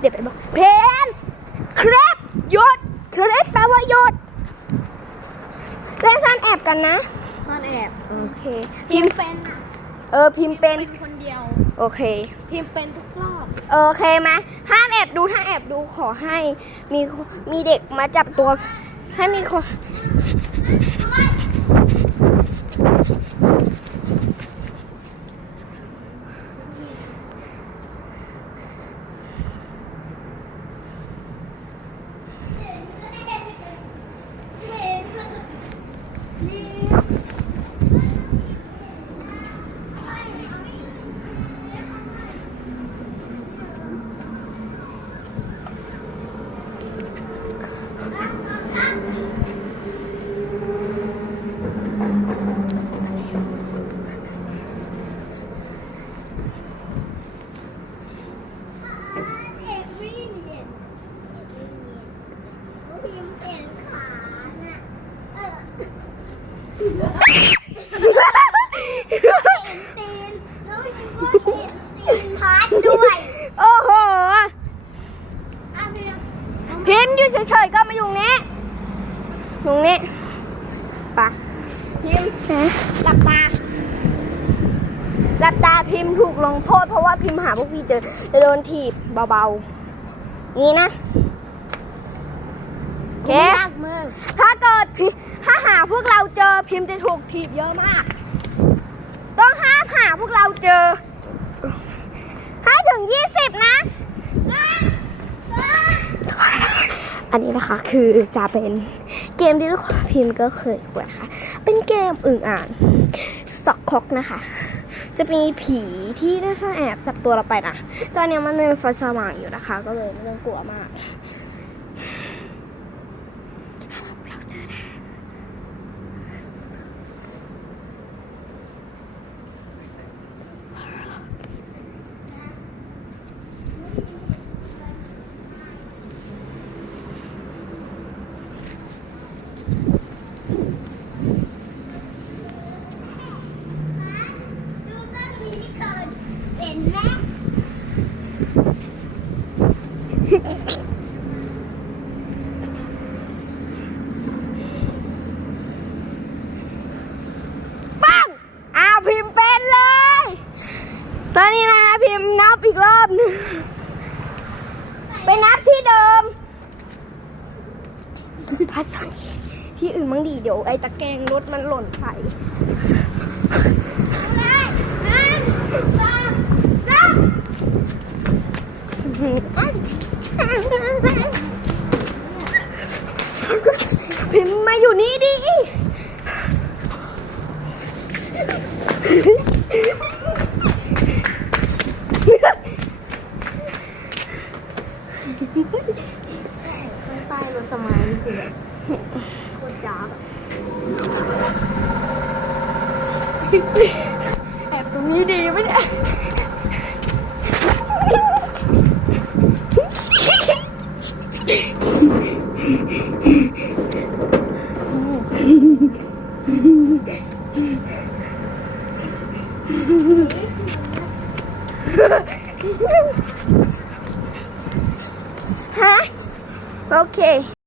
เดี๋ยวไปบอกเพนครับหยุดครับแปลว่าหยุดเล่นซ่อนแอบกันนะซ่อนแอบโอเค พิมพ์เป็นอะเออพิมพ์เป็นเป็นคนเดียว โอเค พิมพ์เป็นทุกรอบโอเคไหมห้ามแอบดูถ้าแอบดูขอให้ มีคนมีเด็กมาจับตัว ให้มีคน เห็นวิ่งเห็น พิมพ์เห็นขาน่ะเออเห็นตีนแล้วพิมพ์ก็เห็นตีนพัดด้วยโอ้โห อะพิมพ์พิมพ์อยู่เฉยๆก็มาอยู่ตรงนี้ตรงนี้ปะพิมพ์หลับตาหลับตาพิมพ์ถูกลงโทษเพราะว่าพิมพ์หาพวกพี่เจอจะโดนถีบเบาๆ นี่นะ โอเคยากมากถ้าเกิดถ้าหาพวกเราเจอพิมพ์จะถูกถีบเยอะมาก ต้องห้ามหาพวกเราเจอ ให้ถึงยี่สิบนะ อันนี้นะคะคือจะเป็นเกมที่ทุกพิมพ์ก็เคยกดนะคะ เป็นเกมอึ่งอ่างสอกคอกนะคะ จะมีผีที่น่าจะแอบจับตัวเราไปนะ ตอนนี้มันเป็นไฟสว่างอยู่นะคะ ก็เลยไม่ต้องกลัวมาก เราเจอแน่ดูต้นนี้ก่อนเห็นไหม ปังอ้าวพิมพ์เป็นเลย ตอนนี้นะคะพิมพ์นับอีกรอบหนึงไปนับที่เดิมพัดสอนที่อื่นมั้งดีเดี๋ยวไอ้ตะแกรงรถมันหล่นใส่เลยหนึ่ง ดิป้ายรถสมัยนี่คือแบบโคตรจ้าบอะแอบตรงนี้ดีไหมเนี่ย ฮะโอเค